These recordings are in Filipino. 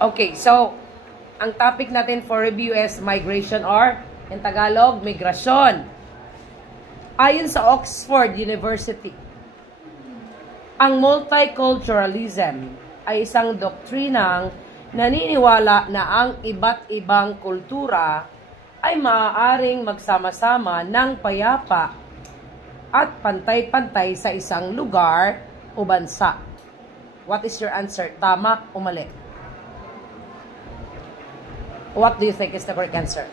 Okay, so, ang topic natin for review is migration or, in Tagalog, migrasyon. Ayon sa Oxford University, ang multiculturalism ay isang doktrinang naniniwala na ang iba't ibang kultura ay maaaring magsama-sama ng payapa at pantay-pantay sa isang lugar o bansa. What is your answer? Tama o mali? What do you think is the correct answer?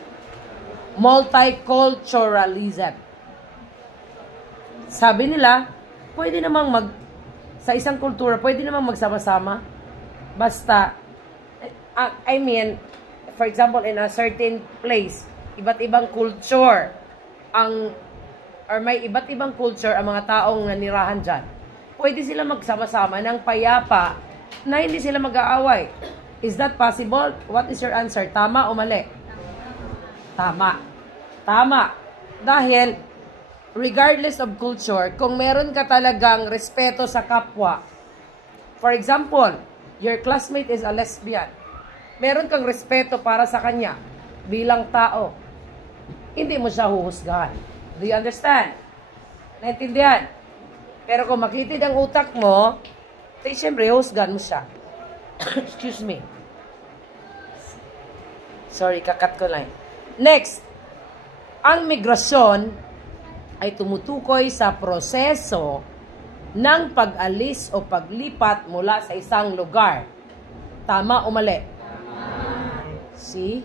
Multiculturalism. Sabi nila, pwede namang sa isang kultura, pwede namang magsama-sama. Basta, I mean, for example, in a certain place, iba't ibang culture, or may iba't ibang culture ang mga taong nanirahan dyan. Pwede sila magsama-sama ng payapa na hindi sila mag-aaway. Is that possible? What is your answer? Tama o mali? Tama. Tama. Dahil, regardless of culture, kung meron ka talagang respeto sa kapwa, for example, your classmate is a lesbian, meron kang respeto para sa kanya bilang tao, hindi mo siya huhusgahan. Do you understand? Naintindihan? Pero kung makitid ang utak mo, siyempre, husgahan mo siya. Excuse me. Sorry, kakat ko lang. Next, ang migrasyon ay tumutukoy sa proseso ng pag-alis o paglipat mula sa isang lugar. Tama o mali? Tama. See?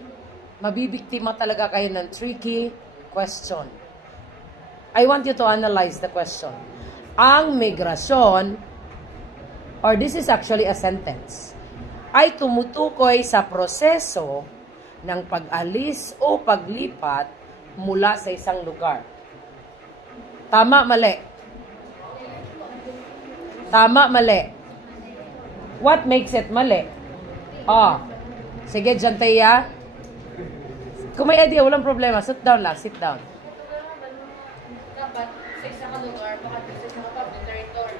Mabibiktima talaga kayo ng tricky question. I want you to analyze the question. Ang migrasyon, or this is actually a sentence, ay tumutukoy sa proseso ng pag-alis o paglipat mula sa isang lugar. Tama, mali? Tama, mali? What makes it mali? Sige, Janteya. Kung may idea, walang problema. Sit down lang, sit down. Dapat sa isang lugar, baka sa isang territory.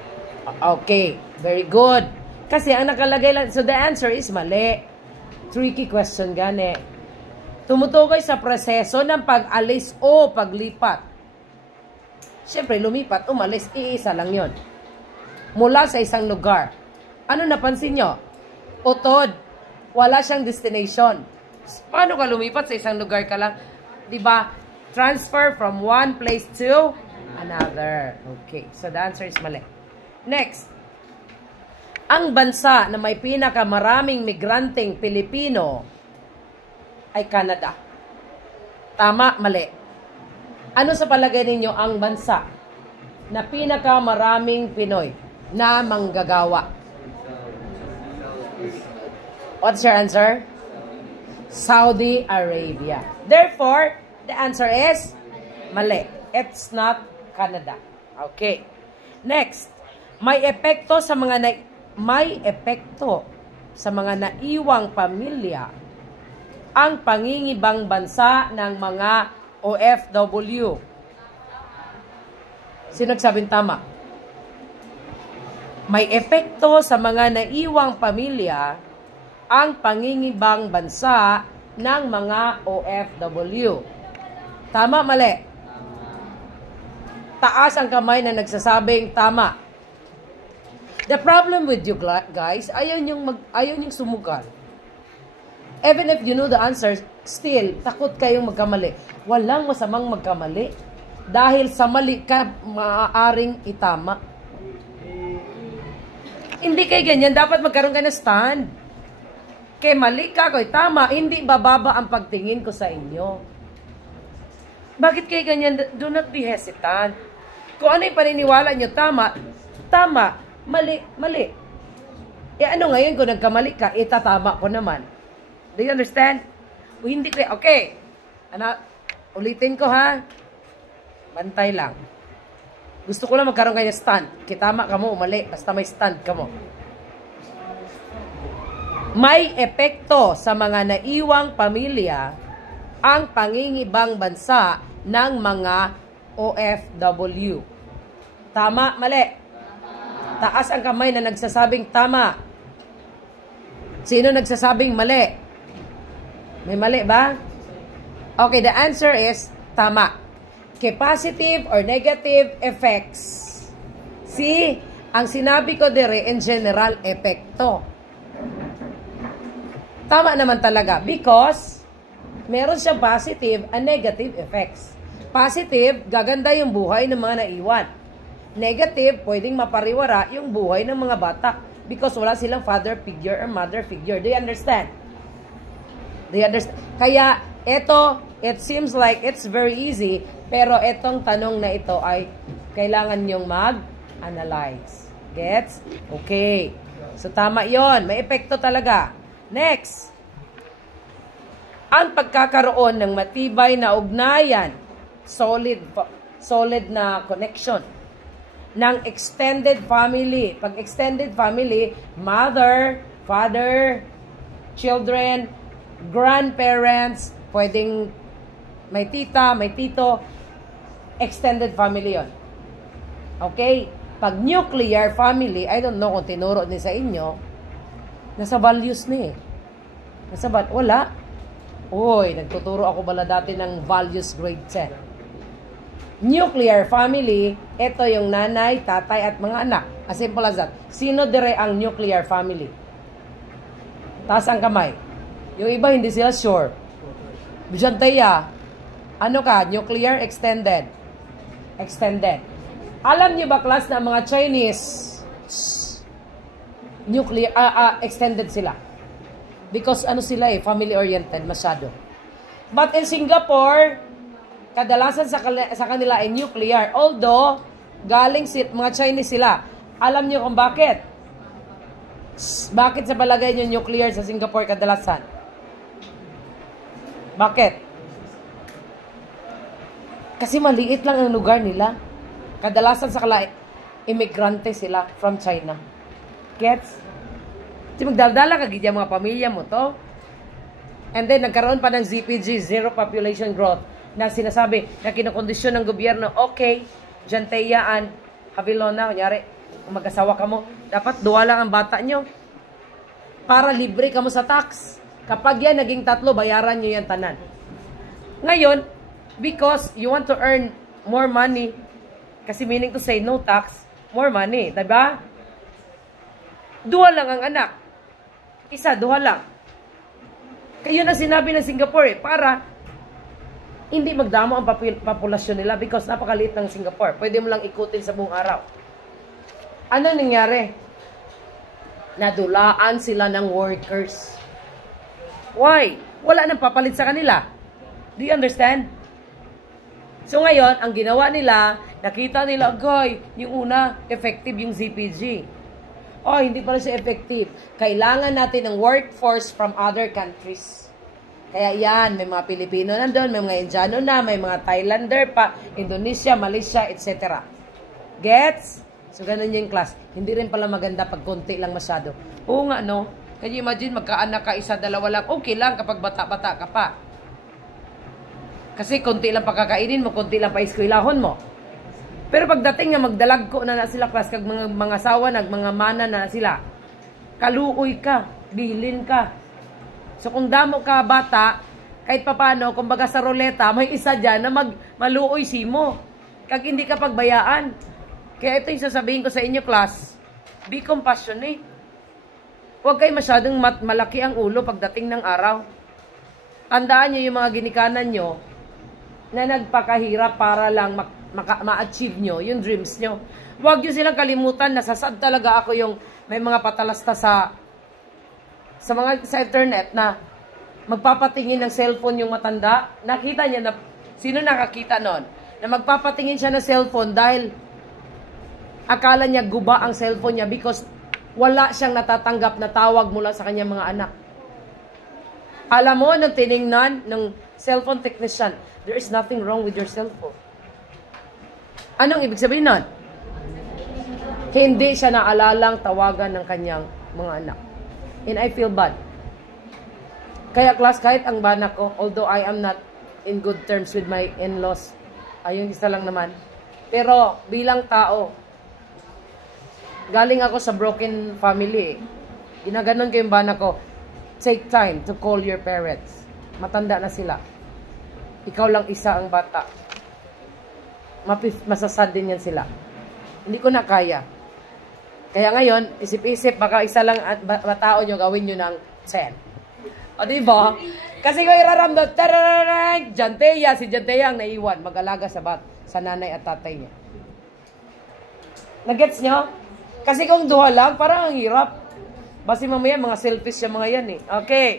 Okay, very good. Kasi ang nakalagay lang, so the answer is mali. Tricky question gani. Tumutukoy sa proseso ng pag-alis o paglipat. Siyempre, lumipat, umalis, iisa lang yon. Mula sa isang lugar. Ano napansin nyo? Utod. Wala siyang destination. Paano ka lumipat sa isang lugar ka lang? Diba? Transfer from one place to another. Okay. So, the answer is mali. Next. Ang bansa na may pinakamaraming migranteng Pilipino ay Canada. Tama, mali. Ano sa palagay ninyo ang bansa na pinakamaraming Pinoy na manggagawa? What's your answer? Saudi Arabia. Therefore, the answer is mali. It's not Canada. Okay. Next, may epekto sa mga naiwang pamilya ang pangingibang bansa ng mga OFW. Sino nagsabing tama? May epekto sa mga naiwang pamilya ang pangingibang bansa ng mga OFW. Tama, mali? Taas ang kamay na nagsasabing tama. The problem with you guys, ayaw niyong sumugal. Even if you know the answer, still, takot kayong magkamali. Walang masamang magkamali. Dahil sa mali ka, maaaring itama. Hindi kayo ganyan. Dapat magkaroon ka ng stand. Kaya mali ka, kaya tama. Hindi bababa ang pagtingin ko sa inyo. Bakit kayo ganyan? Do not be hesitant. Kung ano yung paniniwala nyo, tama. Tama. Mali. Mali. Ano ngayon kung nagkamali ka, itatama ko naman. Do you understand? O hindi ko. Okay. Ulitin ko ha. Bantay lang. Gusto ko lang magkaroon kayo stand. Kitama ka mo, mali. Basta may stand ka mo. May epekto sa mga naiwang pamilya ang pangingibang bansa ng mga OFW. Tama, mali. Taas ang kamay na nagsasabing tama. Sino nagsasabing mali? May mali ba? Okay, the answer is tama. Okay, positive or negative effects. See, ang sinabi ko dire in general, epekto. Tama naman talaga because meron siya positive and negative effects. Positive, gaganda yung buhay ng mga naiwan. Negative, pwedeng mapariwara yung buhay ng mga bata because wala silang father figure or mother figure. Do you understand? Do you understand? Kaya, it seems like it's very easy, pero itong tanong na ito ay kailangan nyong mag-analyze. Gets? Okay. So, tama yon. May epekto talaga. Next. Ang pagkakaroon ng matibay na ugnayan, solid na connection ng extended family. Pag extended family, mother, father, children, grandparents, pwedeng may tita, may tito, extended family yon. Okay? Pag nuclear family, I don't know kung tinuro din sa inyo, nasa values ni eh. Wala. Uy, nagtuturo ako bala dati ng values grade 10. Nuclear family, ito yung nanay, tatay, at mga anak. As simple as that. Sino dire ang nuclear family? Taas ang kamay. Yung iba, hindi sila sure. Bijantaya, ano ka? Nuclear, extended. Extended. Alam niyo ba, class, na mga Chinese, nuclear, extended sila. Because ano sila family-oriented masyado. But in Singapore, kadalasan sa kanila ay nuclear. Although, galing mga Chinese sila. Alam niyo kung bakit? Bakit sa palagay niyo nuclear sa Singapore kadalasan? Bakit? Kasi maliit lang ang lugar nila. Kadalasan sa kanila, imigrante sila from China. Gets? Kasi magdaldala ka gidya mga pamilya mo to. And then, nagkaroon pa ng ZPG, Zero Population Growth, na sinasabi na kinokondisyon ng gobyerno, okay, Jantayaan, Havilona, kunyari, kung mag-asawa ka mo, dapat duwa lang ang bata nyo. Para libre ka mo sa tax. Kapag yan naging 3, bayaran nyo yan tanan. Ngayon, because you want to earn more money, kasi meaning to say no tax, more money, diba? Duwa lang ang anak. Isa, duha lang. Kaya na sinabi ng Singapore para hindi magdamo ang populasyon nila because napakaliit ng Singapore. Pwede mo lang ikutin sa buong araw. Ano nangyari? Nadulaan sila ng workers. Why? Wala nang papalit sa kanila. Do you understand? So ngayon, ang ginawa nila, nakita nila, goy, yung una, effective yung ZPG. Oh, hindi pala siya effective. Kailangan natin ng workforce from other countries. Kaya yan, may mga Pilipino nandun, may mga Indiano na, may mga Thailander pa, Indonesia, Malaysia, etc. Gets? So, ganun yung class. Hindi rin pala maganda pag konti lang masyado. Oo nga, no? Can you imagine, magkaanak ka, isa, dalawa lang, okay lang kapag bata-bata ka pa. Kasi konti lang pakakainin mo, konti lang pa-eskwelahon mo. Pero pagdating nga magdalag ko na sila class, kag mga sawa, mga mana na sila, kaluoy ka, bilin ka. So kung damo ka bata, kahit papano, kumbaga sa roleta, may isa dyan na maluoy simo. Kag hindi ka pagbayaan. Kaya ito yung sasabihin ko sa inyo class, be compassionate. Huwag kayo masyadong malaki ang ulo pagdating ng araw. Tandaan nyo yung mga ginikanan nyo na nagpakahirap para lang ma-achieve nyo yung dreams nyo. Huwag nyo silang kalimutan, nasasad talaga ako yung may mga patalasta sa internet na magpapatingin ng cellphone yung matanda. Nakita niya na, sino nakakita nun? Na magpapatingin siya ng cellphone dahil akala niya guba ang cellphone niya because wala siyang natatanggap na tawag mula sa kanyang mga anak. Alam mo, nung tiningnan ng cellphone technician, there is nothing wrong with your cellphone. Anong ibig sabihin nun? Hindi siya naalalang tawagan ng kanyang mga anak. And I feel bad. Kaya class, kahit ang banak ko, although I am not in good terms with my in-laws, ayun isa lang naman. Pero bilang tao, galing ako sa broken family. Ginaganon ko yung banak ko. take time to call your parents. Matanda na sila. Ikaw lang isa ang bata. Masasad din yan sila. Hindi ko na kaya. Kaya ngayon, isip-isip, baka isa lang tao nyo, gawin nyo ng 10. O, diba? Kasi kung iraramdam, Janteya, si Janteya ang naiwan, mag-alaga sa nanay at tatay niya. Nagets nyo? Kasi kung duha lang, parang ang hirap. Basi mamaya, mga selfish yung mga yan eh. Okay.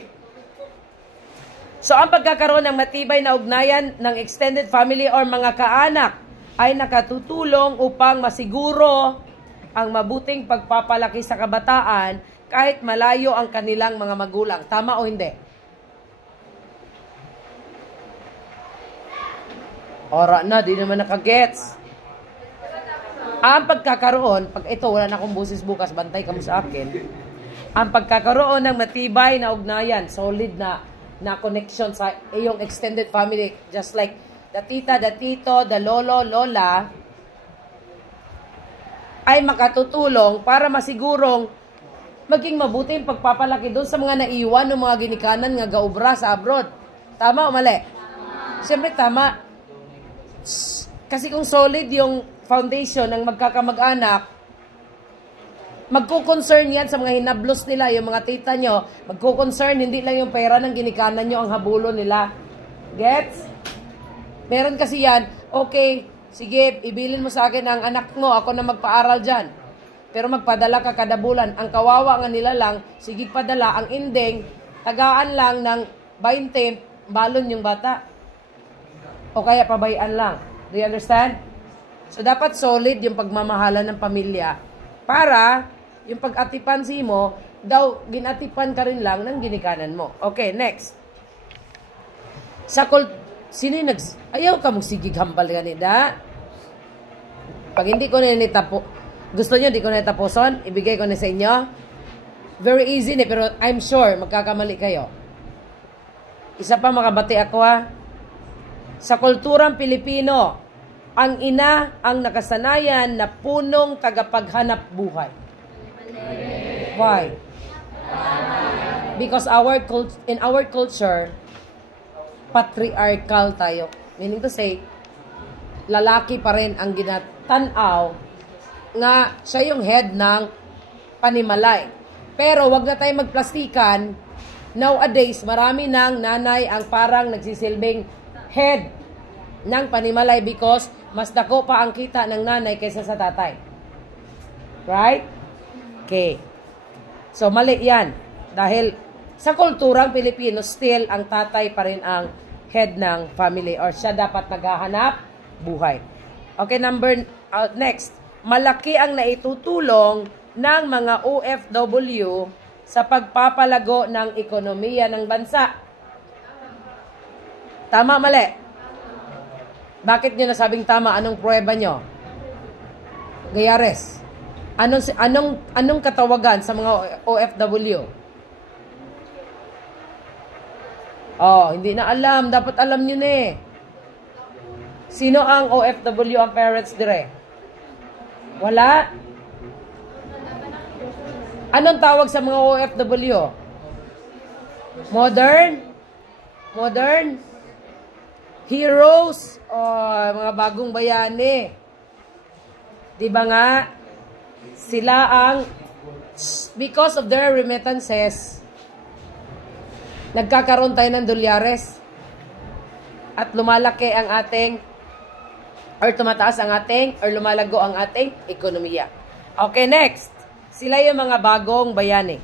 So, ang pagkakaroon ng matibay na ugnayan ng extended family or mga kaanak ay nakatutulong upang masiguro ang mabuting pagpapalaki sa kabataan kahit malayo ang kanilang mga magulang. Tama o hindi? Ora na, di naman nakagets. Ang pagkakaroon, pag ito, wala na akong busis bukas, bantay ka mo sa akin. Ang pagkakaroon ng matibay na ugnayan, solid na connection sa iyong extended family, just like the tita, the tito, the lolo, lola, ay makatutulong para masigurong maging mabuti yung pagpapalaki doon sa mga naiwan ng mga ginikanan nga gaubra sa abroad. Tama o mali? Siyempre tama. Kasi kung solid yung foundation ng magkakamag-anak, magko-concern yan sa mga hinablos nila, yung mga tita nyo, magko-concern, hindi lang yung pera ng ginikanan nyo ang habulo nila. Gets? Meron kasi yan, okay, sige, ibilin mo sa akin ang anak mo, ako na magpaaral dyan. Pero magpadala ka kada bulan. Ang kawawa nga nila lang, sige padala, ang ending, tagaan lang ng 20, balon yung bata. O kaya pabayaan lang. Do you understand? So, dapat solid yung pagmamahala ng pamilya para yung pag-atipan mo, daw, ginatipan ka rin lang ng ginikanan mo. Okay, next. Sino yung ayaw ka mong sigig hambal ganida? Pag hindi ko na nitapo, gusto nyo, di ko na nitapuson, ibigay ko na sa inyo. Very easy na, pero I'm sure magkakamali kayo. Isa pa makabati ako ha. Sa kulturang Pilipino, ang ina ang nakasanayan na punong tagapaghanap buhay. Why? Because in our culture, patriarchal tayo. Meaning to say, lalaki pa rin ang ginatanaw nga siya yung head ng panimalay. Pero wag na tayo magplastikan. Nowadays, marami ng nanay ang parang nagsisilbing head ng panimalay because mas dako pa ang kita ng nanay kaysa sa tatay. Right? Okay. So, mali yan. Dahil sa kulturang Pilipino, still ang tatay pa rin ang head ng family or siya dapat naghahanap buhay. Okay, next. Malaki ang naitutulong ng mga OFW sa pagpapalago ng ekonomiya ng bansa. Tama, mali? Bakit nyo nasabing tama? Anong pruweba nyo? Gayares. Anong katawagan sa mga OFW? Oh, hindi na alam. Dapat alam nyo na eh. Sino ang OFW ang parents dire? Wala? Anong tawag sa mga OFW? Modern? Heroes? Oh, mga bagong bayani. Diba nga? Sila ang, because of their remittances, nagkakaroon tayo ng dolyares. At lumalaki ang ating, or tumataas ang ating, or lumalago ang ating ekonomiya. Okay, next. Sila yung mga bagong bayani.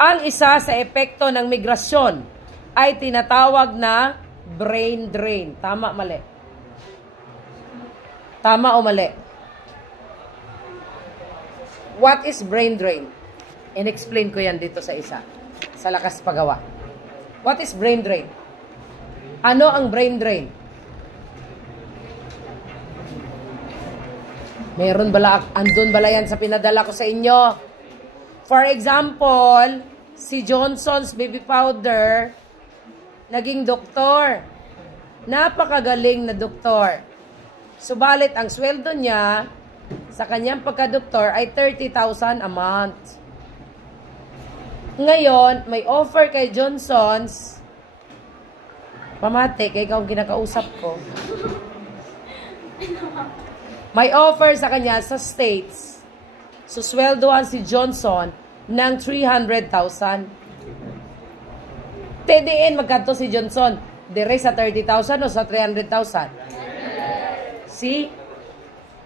Ang isa sa epekto ng migrasyon ay tinatawag na brain drain. Tama, mali? Tama o mali? What is brain drain? In-explain ko yan dito sa isa. Sa lakas pagawa. What is brain drain? Ano ang brain drain? Meron bala, andun bala yan sa pinadala ko sa inyo. For example, si Johnson's baby powder, naging doktor. Napakagaling na doktor. Subalit, ang sweldo niya sa kanyang pagka-doktor ay 30,000 a month. Ngayon, may offer kay Johnson's. Pamate, kay ikaw ang kinakausap ko. May offer sa kanya sa States. Susweldohan si Johnson ng 300,000. TDN, magkanto si Johnson? Dire sa 30,000 o sa 300,000? See?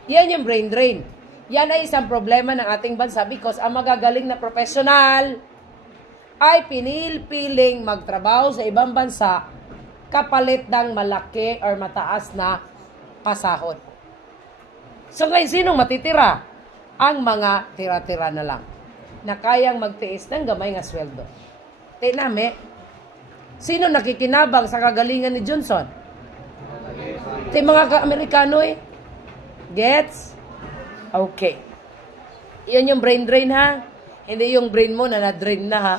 Yan yung brain drain. Yan ay isang problema ng ating bansa because ang magagaling na professional ay pinil-piling magtrabaho sa ibang bansa kapalit ng malaki or mataas na pasahod. So ngayon, sinong matitira? Ang mga tira-tira na lang na kayang magtiis ng gamay nga sweldo. Tiname, sino nakikinabang sa kagalingan ni Johnson? Ito mga Amerikano eh. Gets? Okay. Yan yung brain drain ha. Hindi yung brain mo na na-drain na ha.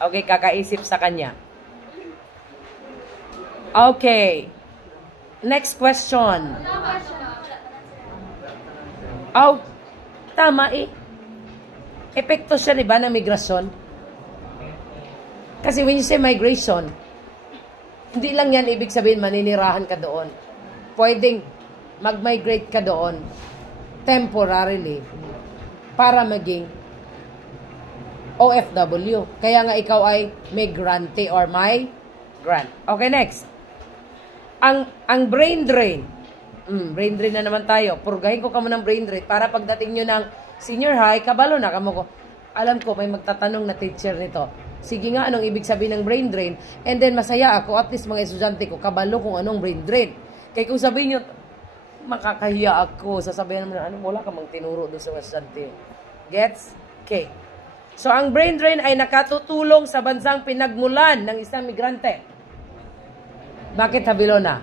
Okay, kakaisip sa kanya. Okay. Next question. Oh, tama eh. Epekto siya, di ba, ng migrasyon? Kasi when you say migration, hindi lang yan ibig sabihin maninirahan ka doon. Pwedeng mag-migrate ka doon temporarily para maging OFW. Kaya nga ikaw ay migrante or migrant. Okay, next. Ang brain drain. Brain drain na naman tayo. Purgahin ko ka mo ng brain drain para pagdating nyo ng senior high, kabalo na kamo ko. Alam ko, may magtatanong na teacher nito. Sige nga, anong ibig sabihin ng brain drain? And then, masaya ako, at least mga estudyante ko, kabalo kung anong brain drain. Kaya kung sabihin nyo, makakahiya ako, sasabihin naman, ano, wala ka mang tinuro doon sa estudyante. Gets? Okay. So, ang brain drain ay nakatutulong sa bansang pinagmulan ng isang migrante. Bakit, Habilona?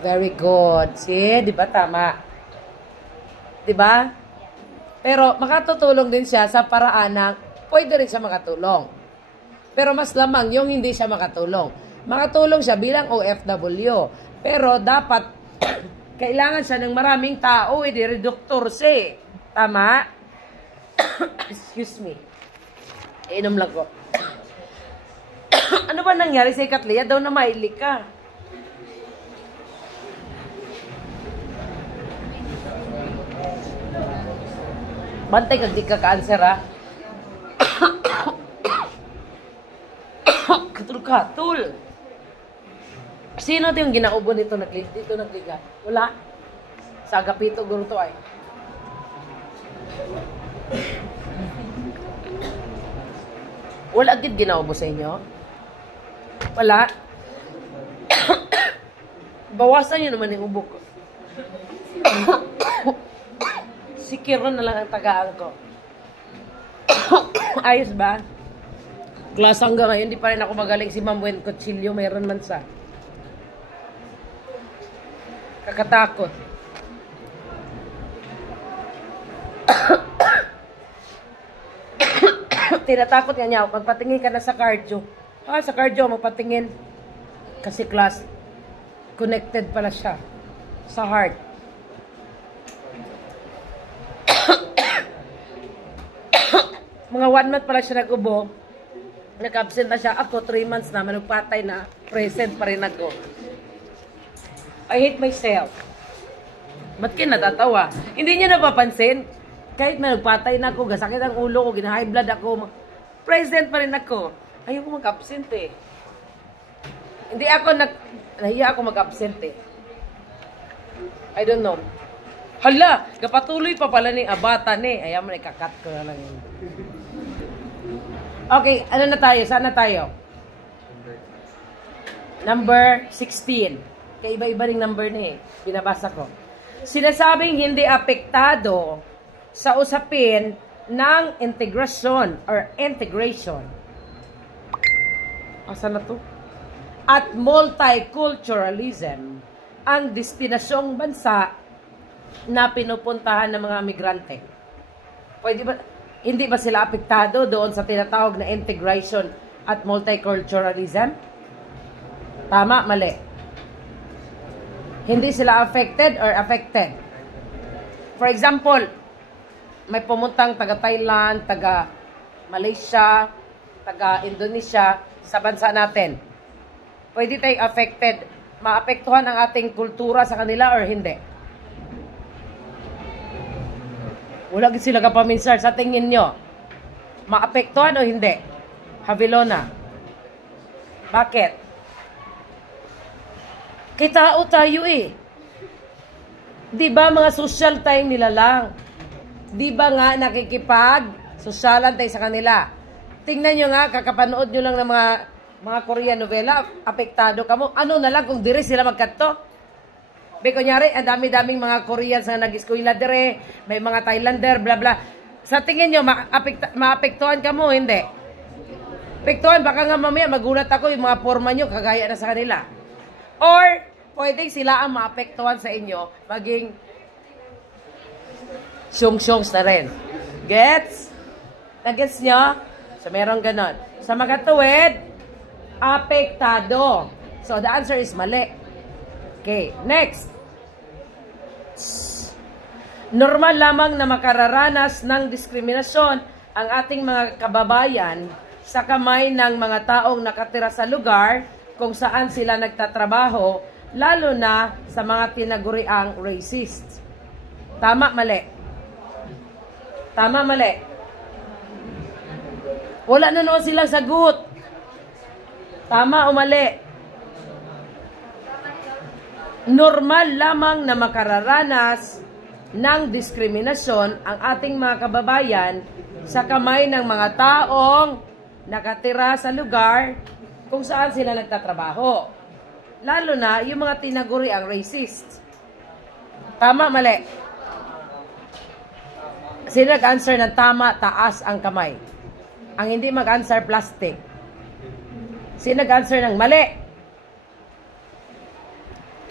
Very good. See, di ba tama? Di ba? Pero makatutulong din siya sa paraan ng pwede rin siya makatulong. Pero mas lamang yung hindi siya makatulong. Makatulong siya bilang OFW. Pero dapat kailangan siya ng maraming tao, di reduktor siya. Tama? Excuse me. Inom lang ko. Ano ba nangyari sa Katlia? Daw na maili ka. Bantay kag di ka ka-answer ha. Katul-katul. Sino ito yung ginaubo nito dito nagliga? Wala. Sa agapito guro to ay. Wala agad ginaubo sa inyo? Wala. Bawasan nyo naman yung ubo ko. Si Kiron na lang ang tagaan ko. Ayos ba? Class hanggang ngayon, di pa rin ako magaling si Ma'am Wen Cochilio. Mayroon man sa. Kakatakot. Tinatakot nga niya ako. Magpatingin ka na sa cardio. Sa cardio, magpatingin. Kasi class, connected pala siya sa heart. Mga 1 month pala siya nag-ubo. Nag-absent na siya. Ako, 3 months na. Manugpatay na. Present pa rin ako. I hate myself. Ba't kayo natatawa? Hindi niyo napapansin? Kahit manugpatay na ako, gasakit ang ulo ko, gina-high blood ako, present pa rin ako. Ayaw ko mag-absent eh. Hindi ako nahiya ako mag-absent eh. I don't know. Hala, kapatuloy pa pala ni abatan eh. Ayaw mo na ikakat ko na lang yun. Okay, ano na tayo? Saan na tayo? Number 16. Kaya iba-iba ring number na eh. Binabasa ko. Sinasabing hindi apektado sa usapin ng integrasyon or integration. Asan na to? At multiculturalism ang destinasyong bansa na pinupuntahan ng mga migrante. Pwede ba, hindi ba sila apektado doon sa tinatawag na integration at multiculturalism? Tama, mali. Hindi sila affected or affected. For example, may pumuntang taga Thailand, taga Malaysia, taga Indonesia sa bansa natin. Pwede tayong affected. Maapektuhan ang ating kultura sa kanila or hindi? Wala sila kapaminsar. Sa tingin nyo, maapektuhan o hindi? Havilona. Bakit? Kitao tayo eh. Diba mga social tayong nila lang? Diba nga nakikipag-sosyalan tayo sa kanila? Tingnan nyo nga, kakapanood nyo lang ng mga Korean novela, apektado ka mo. Ano na lang kung dire sila magkanto? Be, kunyari, ang dami-daming mga Koreans na nag-eskwela dire, may mga Thailander, bla bla. Sa tingin nyo, maapektuhan ka mo, hindi? Apektuhan, baka nga mamaya magulat ako yung mga forma nyo, kagaya na sa kanila. Or, pwedeng sila ang maapektuhan sa inyo, maging syong-syongs na rin. Gets? Nagets nyo? So, meron ganon. Sa magkatuwid, apektado. So, the answer is mali. Okay, next. Normal lamang na makararanas ng diskriminasyon ang ating mga kababayan sa kamay ng mga taong nakatira sa lugar kung saan sila nagtatrabaho, lalo na sa mga tinaguriang racist. Tama, mali? Tama, mali? Wala na noon silang sagot. Tama o mali? Normal lamang na makararanas ng diskriminasyon ang ating mga kababayan sa kamay ng mga taong nakatira sa lugar kung saan sila nagtatrabaho. Lalo na yung mga tinaguri ang racist. Tama, mali? Sino nag-answer ng tama, taas ang kamay? Ang hindi mag-answer, plastic. Sino nag-answer ng mali?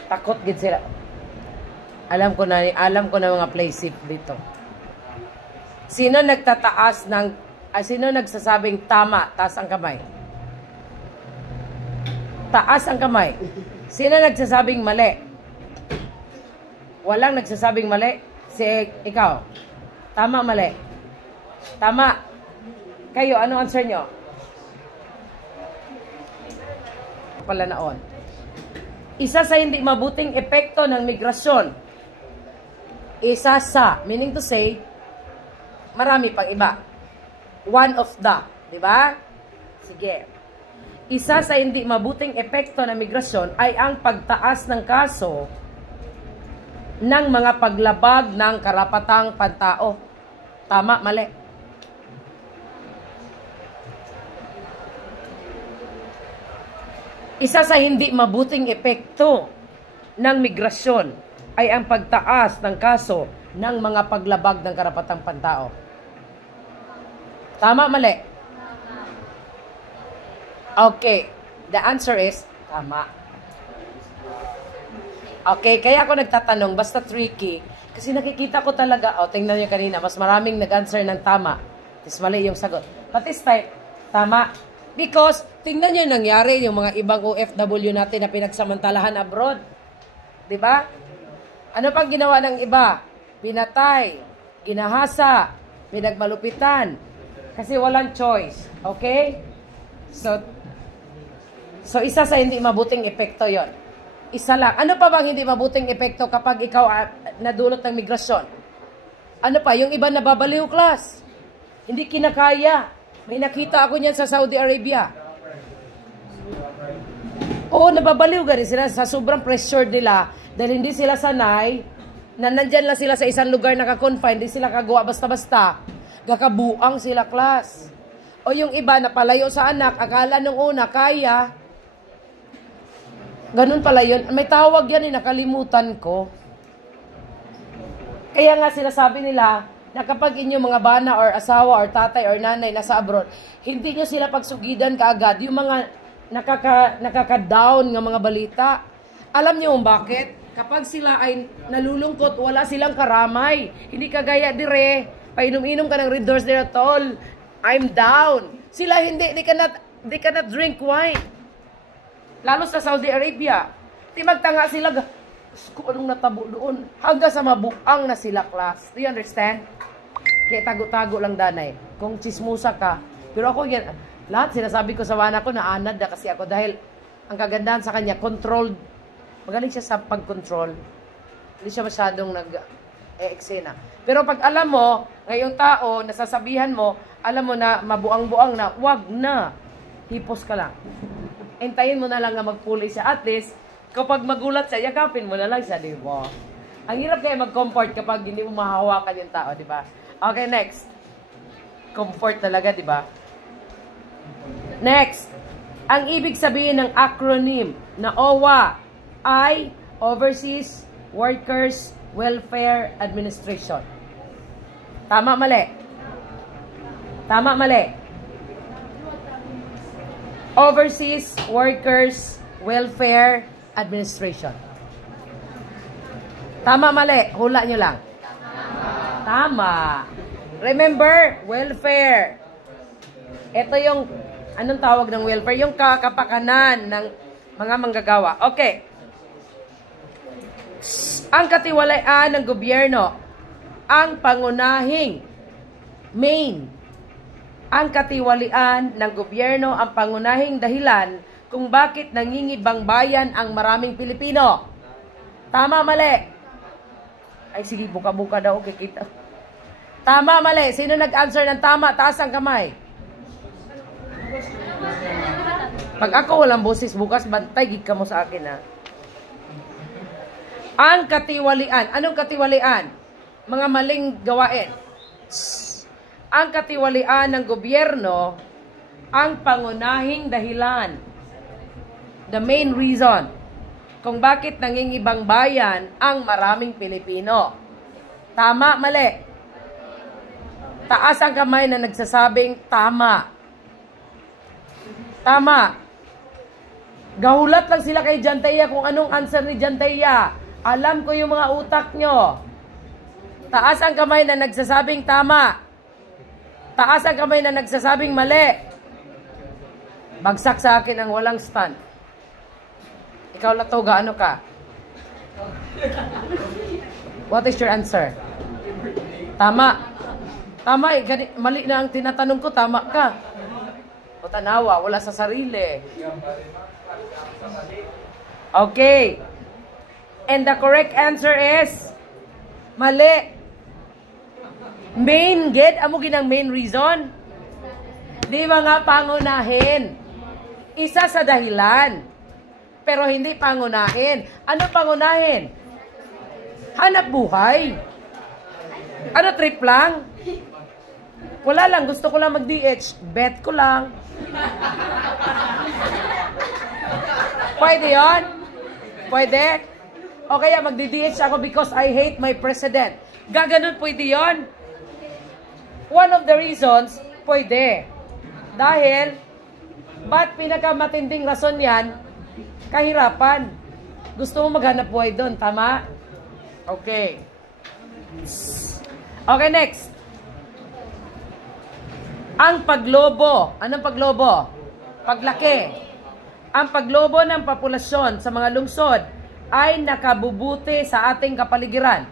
Takot gid sila. Alam ko na mga play safe dito. Sino nagtataas ng sino nagsasabing tama, taas ang kamay? Taas ang kamay. Sino nagsasabing mali? Walang nagsasabing mali. Ikaw. Tama, mali. Tama. Kayo, ano answer nyo? Pala naon. Isa sa hindi mabuting epekto ng migrasyon. Isa sa, meaning to say, marami pang iba. One of the, di ba? Sige. Isa sa hindi mabuting epekto ng migrasyon ay ang pagtaas ng kaso ng mga paglabag ng karapatang pantao. Tama, mali? Isa sa hindi mabuting epekto ng migrasyon ay ang pagtaas ng kaso ng mga paglabag ng karapatang pantao. Tama, mali? Okay. The answer is tama. Okay, kaya ako nagtatanong, basta tricky. Kasi nakikita ko talaga, tingnan nyo kanina, mas maraming nag-answer ng tama. Tapos mali yung sagot. But this time, tama. Because, tingnan nyo yung nangyari, yung mga ibang OFW natin na pinagsamantalahan abroad. Diba? Ano pang ginawa ng iba? Pinatay, ginahasa, pinagmalupitan. Kasi walang choice. Okay? So isa sa hindi mabuting epekto yon. Isa lang. Ano pa bang hindi mabuting epekto kapag ikaw nadulot ng migrasyon? Ano pa? Yung iba nababaliw, class. Hindi kinakaya. May nakita ako niyan sa Saudi Arabia. Oo, nababaliw gani sila sa sobrang pressure nila dahil hindi sila sanay na nandyan lang sila sa isang lugar naka-confine, hindi sila kagawa basta-basta. Gakabuang sila, class. O yung iba na palayo sa anak, akala nung una, kaya. Ganun pala yun. May tawag yan, nakalimutan ko. Kaya nga sinasabi nila, na kapag inyong mga bana or asawa or tatay or nanay nasa abroad, hindi nyo sila pagsugidan kaagad. Yung mga nakaka-down ng mga balita. Alam nyo bakit? Kapag sila ay nalulungkot, wala silang karamay. Hindi kagaya dire, painom-inom ka ng Red Doors there at all. I'm down. Sila hindi, they cannot drink wine. Lalo sa Saudi Arabia. Timagtanga sila, kung anong natabo doon. Hanggang sa mabuang na sila, class. Do you understand? Kaya tago-tago lang danay. Kung chismusa ka, pero ako yan, lahat sinasabi ko sa wana ko na anad na kasi ako dahil ang kagandahan sa kanya, controlled. Magaling siya sa pag-control. Hindi siya masyadong nag-eksena. Pero pag alam mo, ngayong tao, nasasabihan mo, alam mo na mabuang-buang na, wag na. Hipos ka lang. Entayin mo na lang na magpuli siya. At least, kapag magulat siya, yakapin mo na lang siya, di ba? Ang hirap kaya mag-comfort kapag hindi mo mahahawakan yung tao, di ba? Okay, next. Comfort talaga, di ba? Next. Ang ibig sabihin ng acronym na OWA ay Overseas Workers Welfare Administration. Tama, mali? Tama, mali? Overseas Workers Welfare Administration. Tama, mali? Hula nyo lang. Tama. Remember, welfare. Ito yung, anong tawag ng welfare? Yung kapakanan ng mga manggagawa. Okay. Ang katiwalaan ng gobyerno, ang pangunahing ang katiwalian ng gobyerno, ang pangunahing dahilan kung bakit nangingibang bayan ang maraming Pilipino. Tama, mali? Ay, sige, buka-buka daw, kikita. Tama, mali? Sino nag-answer ng tama? Taas ang kamay. Pag ako walang boses bukas, bantay, gig ka mo sa akin, ha? Ang katiwalian. Anong katiwalian? Mga maling gawain. Ang katiwalian ng gobyerno, ang pangunahing dahilan. The main reason kung bakit nangingibang bayan ang maraming Pilipino. Tama, mali? Taas ang kamay na nagsasabing tama. Tama. Gahulat lang sila kay Jantaya kung anong answer ni Jantaya. Alam ko yung mga utak nyo. Taas ang kamay na nagsasabing tama. Taas ang kamay na nagsasabing mali. Bagsak sa akin ang walang stand. Ikaw, Latoga, ano ka? What is your answer? Tama. Tama eh. Mali na ang tinatanong ko. Tama ka. O tanawa, wala sa sarili. Okay. And the correct answer is mali. Main, get? Amo ginang main reason? Di ba nga pangunahin? Isa sa dahilan. Pero hindi pangunahin. Ano pangunahin? Hanap buhay. Ano, trip lang? Wala lang. Gusto ko lang mag-DH. Bet ko lang. Pwede yun? Pwede? O kaya magdi-DH ako because I hate my president. Gaganon pwede yun? One of the reasons, pwede. Dahil, ba't pinakamatinding rason yan? Kahirapan. Gusto mo maghanap buhay doon, tama? Okay. Okay, next. Ang paglobo. Anong paglobo? Paglaki. Ang paglobo ng populasyon sa mga lungsod ay nakabubuti sa ating kapaligiran.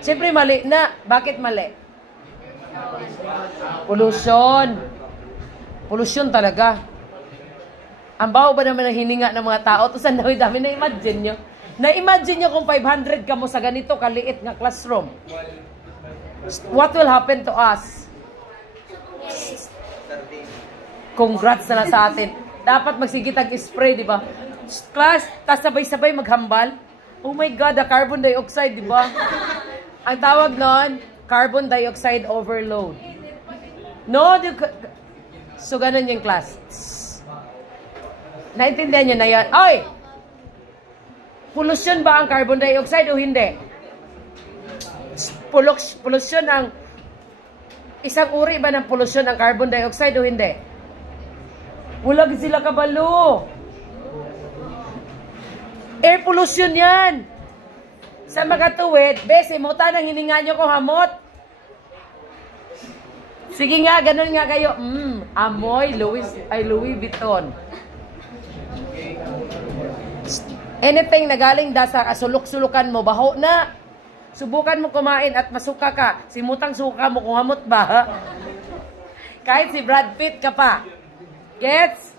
Siyempre mali na. Bakit mali? Pollution. Pollution talaga. Ang baho ba naman ang hininga ng mga tao? Ito saan dami na-imagine nyo? Na-imagine nyo kung 500 ka mo sa ganito kaliit nga classroom. What will happen to us? Congrats na lang sa atin. Dapat magsigitag spray, di ba? Class, tas sabay-sabay maghambal. Oh my God, the carbon dioxide, di ba? Ang tawag nun, carbon dioxide overload. No, so ganun yung class. Naintindihan nyo na yan? Oy! Pollution ba ang carbon dioxide o hindi? Pollution ang isang uri ba ng pollution ang carbon dioxide o hindi? Wala sila kabalo. Air pollution yan. Sa mga tuwid, bese, muta nang hininga nyo ko hamot. Sige nga, ganun nga kayo. Amoy, Louis Vuitton. Anything na galing da sa kasulok-sulukan mo, baho na. Subukan mo kumain at masuka ka. Simutang suka mo kung hamot ba. Kahit si Brad Pitt ka pa. Gets?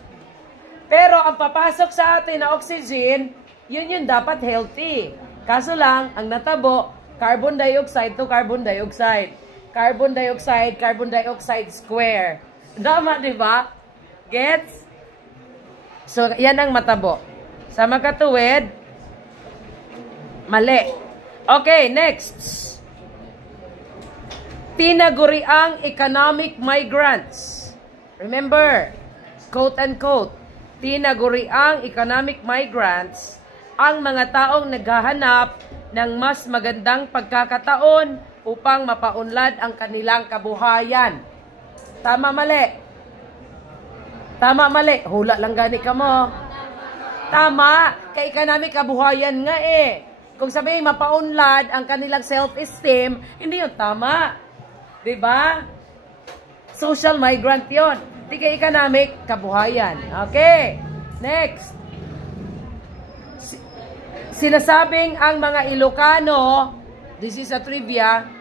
Pero ang papasok sa atin na oxygen, yun dapat healthy. Kaso lang, ang natabo, carbon dioxide to carbon dioxide. Carbon dioxide square. Tama, di ba? Gets? So, yan ang matabo. Sa makatuwid, mali. Okay, next. Tinaguriang economic migrants. Remember, quote and quote, tinaguriang economic migrants ang mga taong naghahanap ng mas magandang pagkakataon upang mapaunlad ang kanilang kabuhayan. Tama, mali? Tama, mali? Hula lang gani ka mo. Tama, kay economic kabuhayan nga eh. Kung sabihin mapaunlad ang kanilang self-esteem, hindi yun tama. Diba? Social migrant yun. Di kay economic kabuhayan. Okay. Next. Sinasabing ang mga Ilocano, this is a trivia,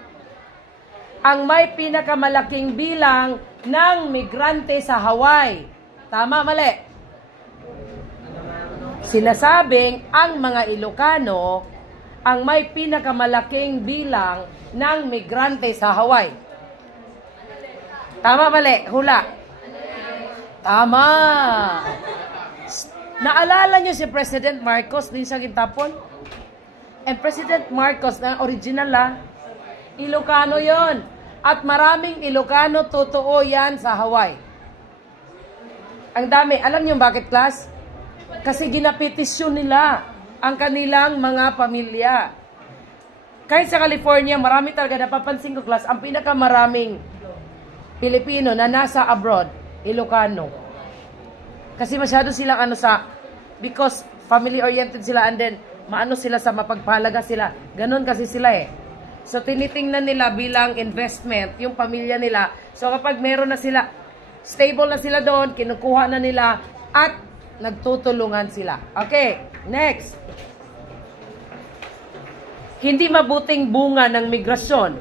ang may pinakamalaking bilang ng migrante sa Hawaii. Tama, mali? Sinasabing ang mga Ilocano ang may pinakamalaking bilang ng migrante sa Hawaii. Tama, mali? Hula. Tama. Naalala nyo si President Marcos din sa Gintapon? And President Marcos, na original Ilocano yon. At maraming Ilocano totoo yan sa Hawaii. Ang dami. Alam nyo bakit, class? Kasi ginapetisyon nila ang kanilang mga pamilya. Kahit sa California, marami talaga, napapansin ko, class, ang pinakamaraming Pilipino na nasa abroad, Ilocano. Kasi masyado silang because family-oriented sila and then maano sila sa mapagpahalaga sila. Ganon kasi sila eh. So, tinitingnan nila bilang investment yung pamilya nila. So, kapag meron na sila, stable na sila doon, kinukuha na nila at nagtutulungan sila. Okay, next. Hindi mabuting bunga ng migrasyon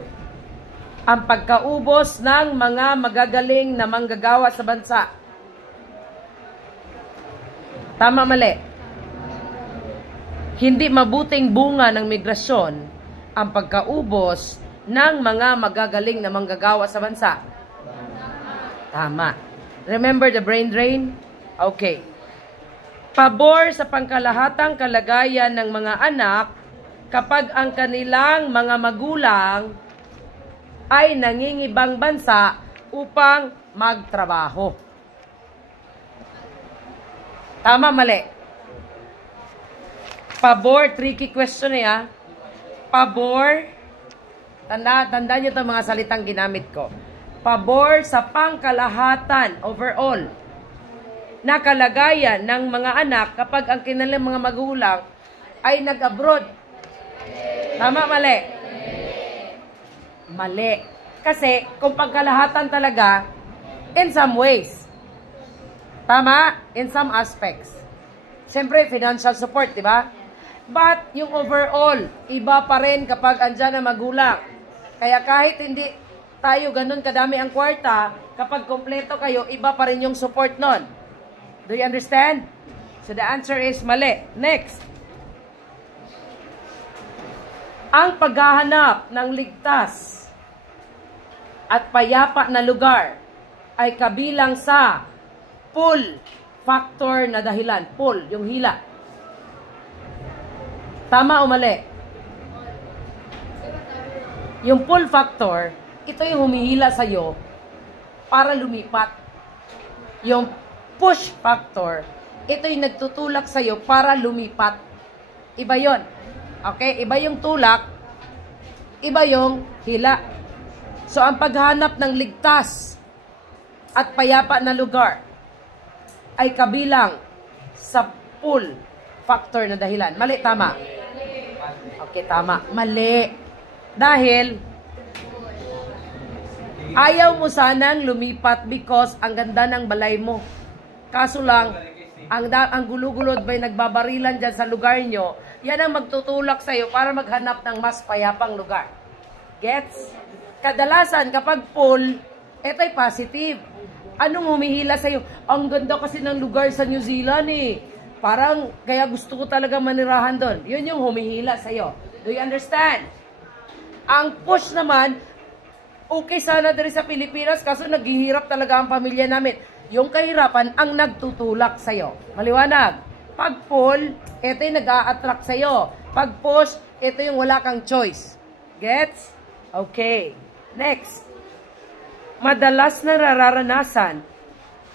ang pagkaubos ng mga magagaling na manggagawa sa bansa. Tama, mali? Hindi mabuting bunga ng migrasyon ang pagkaubos ng mga magagaling na manggagawa sa bansa. Tama. Remember the brain drain? Okay. Pabor sa pangkalahatang kalagayan ng mga anak kapag ang kanilang mga magulang ay nangingibang bansa upang magtrabaho. Tama, mali? Pabor, tricky question eh Pabor, tanda nyo itong mga salitang ginamit ko. Pabor sa pangkalahatan, overall, na kalagayan ng mga anak kapag ang kanilang mga magulang ay nag-abroad. Tama, mali? Mali. Kasi, kung pagkalahatan talaga, in some ways. Tama? In some aspects. Siyempre, financial support, di ba? But, yung overall, iba pa rin kapag andyan na magulang. Kaya kahit hindi tayo ganun kadami ang kwarta, kapag kompleto kayo, iba pa rin yung support nun. Do you understand? So, the answer is mali. Next. Ang paghahanap ng ligtas at payapa na lugar ay kabilang sa pull factor na dahilan. Pull, yung hila. Tama o mali? Yung pull factor, ito yung humihila sa'yo para lumipat. Yung push factor, ito yung nagtutulak sa'yo para lumipat. Iba yon. Okay? Iba yung tulak, iba yung hila. So, ang paghanap ng ligtas at payapa na lugar ay kabilang sa pull factor na dahilan. Mali, tama? Okay, tama. Mali. Dahil, ayaw mo sanang lumipat because ang ganda ng balay mo. Kaso lang, ang gulo-gulod ba'y nagbabarilan dyan sa lugar nyo, yan ang magtutulak sa'yo para maghanap ng mas payapang lugar. Gets? Kadalasan, kapag full, ito'y positive. Anong humihila sa'yo? Ang ganda kasi ng lugar sa New Zealand eh. Parang, kaya gusto ko talaga manirahan doon. Yun yung humihila sa'yo. Do you understand? Ang push naman, okay sana diri sa Pilipinas, kaso naghihirap talaga ang pamilya namin. Yung kahirapan ang nagtutulak sa'yo. Maliwanag. Pag pull, ito yung nag-a-attract sa'yo. Pag push, ito yung wala kang choice. Gets? Okay. Next. Madalas na nararanasan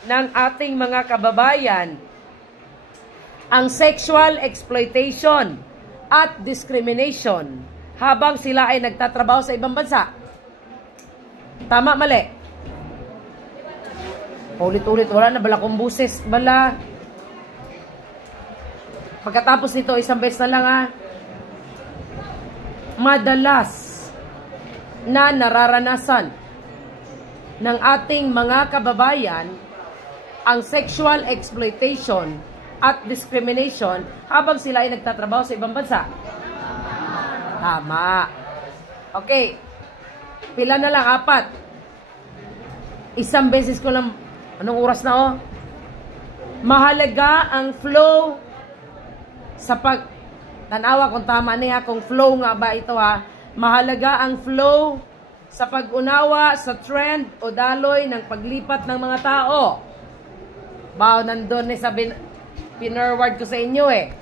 ng ating mga kababayan ang sexual exploitation at discrimination habang sila ay nagtatrabaho sa ibang bansa. Tama, mali? Ulit-ulit, wala na, bala kong buses, bala. Pagkatapos nito, isang beses na lang ha. Madalas na nararanasan ng ating mga kababayan ang sexual exploitation at discrimination habang sila ay nagtatrabaho sa ibang bansa. Tama. Okay. Pila na lang, 4. Isang beses ko lang, anong oras na oh? Mahalaga ang flow sa tanawa kung tama niya, kung flow nga ba ito ha. Mahalaga ang flow sa pag-unawa sa trend o daloy ng paglipat ng mga tao. Bao, nandun eh sa pinorward ko sa inyo eh.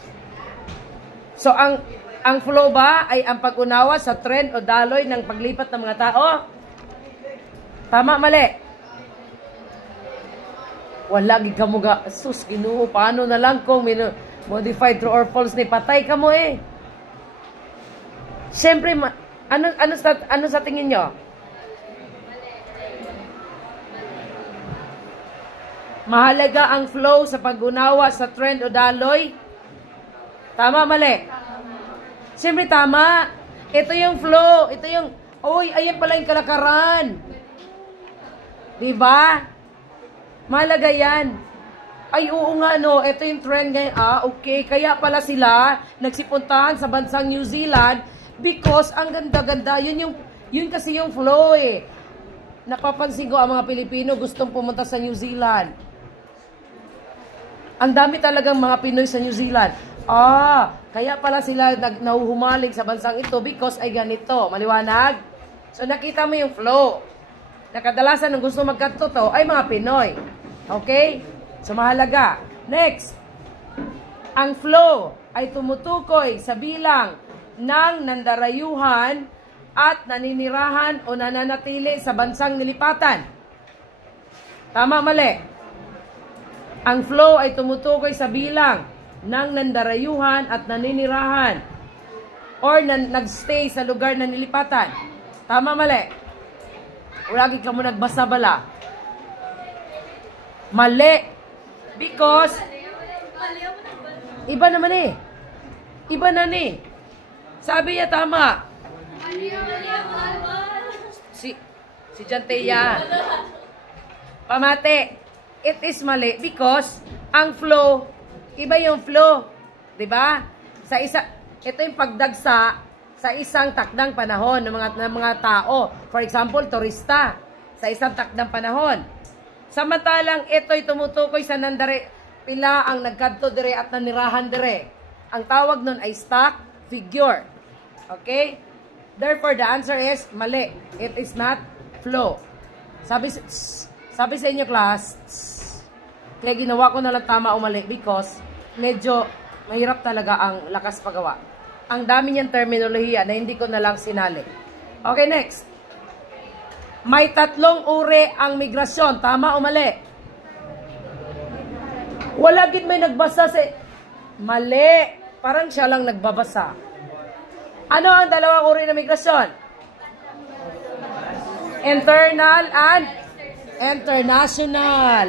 So, ang flow ba ay ang pag-unawa sa trend o daloy ng paglipat ng mga tao? Tama, mali? Wala, gigamuga. Sus, Ginoo, paano na lang kung modified true or false ni patay ka mo eh. Siyempre, ano sa tingin nyo? Mahalaga ang flow sa pag-unawa sa trend o daloy? Tama, mali? Siyempre, tama. Ito yung flow. Ito yung, oy, ayan pala yung kalakaran. Diba? Mahalaga yan. Ay, oo nga, no. Ito yung trend ngayon. Okay. Kaya pala sila nagsipuntahan sa bansang New Zealand because ang ganda-ganda. Yun kasi yung flow eh. Napapansin ko ang mga Pilipino gustong pumunta sa New Zealand. Ang dami talagang mga Pinoy sa New Zealand. Kaya pala sila nahuhumaling sa bansang ito because ay ganito. Maliwanag? So, nakita mo yung flow. Nakadalasan ng gusto magkatuto ay mga Pinoy. Okay? So, mahalaga. Next. Ang flow ay tumutukoy sa bilang ng nandarayuhan at naninirahan o nananatili sa bansang nilipatan. Tama, mali? Ang flow ay tumutukoy sa bilang ng nandarayuhan at naninirahan or nagstay sa lugar na nilipatan. Tama, mali? Lagi ka mo nagbasa bala. Mali. Because iba naman eh. Iba na ni. Sabi niya tama. Si Janteya. Pamate. It is mali because ang flow, iba yung flow. Diba? Ito yung pagdagsa sa isang takdang panahon ng mga tao. For example, turista. Sa isang takdang panahon. Samantalang ito'y tumutukoy sa pila ang nagkadto dire at nanirahan dire. Ang tawag nun ay stock figure. Okay? Therefore, the answer is mali. It is not flow. Sabi sa inyo, class, kaya ginawa ko na lang tama o mali because medyo mahirap talaga ang lakas pagawa. Ang dami niyang terminolohiya na hindi ko na lang sinali. Okay, next. May 3 uri ang migrasyon. Tama o mali? Wala gid may nagbasa sa... Mali. Parang siya lang nagbabasa. Ano ang 2 uri ng migrasyon? Internal and international.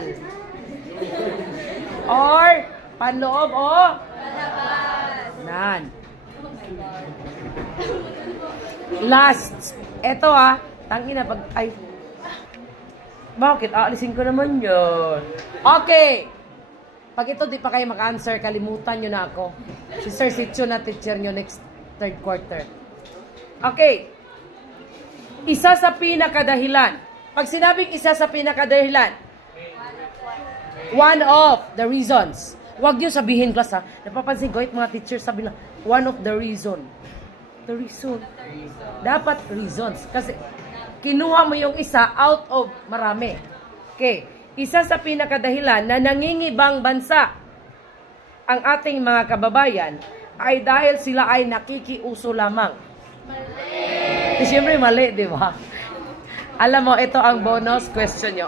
Or panloob o nan. Last. Ito tangina pag ay. Bakit? Aalisin ko naman yun. Okay. Pag ito di pa kayo maka-answer, kalimutan nyo na ako. Si Sir Sitio na teacher nyo next third quarter. Okay. Isa sa pinakadahilan. Pag sinabing isa sa pinakadahilan, one of the reasons. Huwag nyo sabihin, class, ha. Napapansin ko, mga teachers sabi lang, one of the reason. The reason. Dapat reasons. Kasi, kinuha mo yung isa out of marami. Okay. Isa sa pinakadahilan na nangingibang bansa ang ating mga kababayan ay dahil sila ay nakikiuso lamang. Mali. Siyempre, mali, di ba? Alam mo, ito ang bonus question nyo.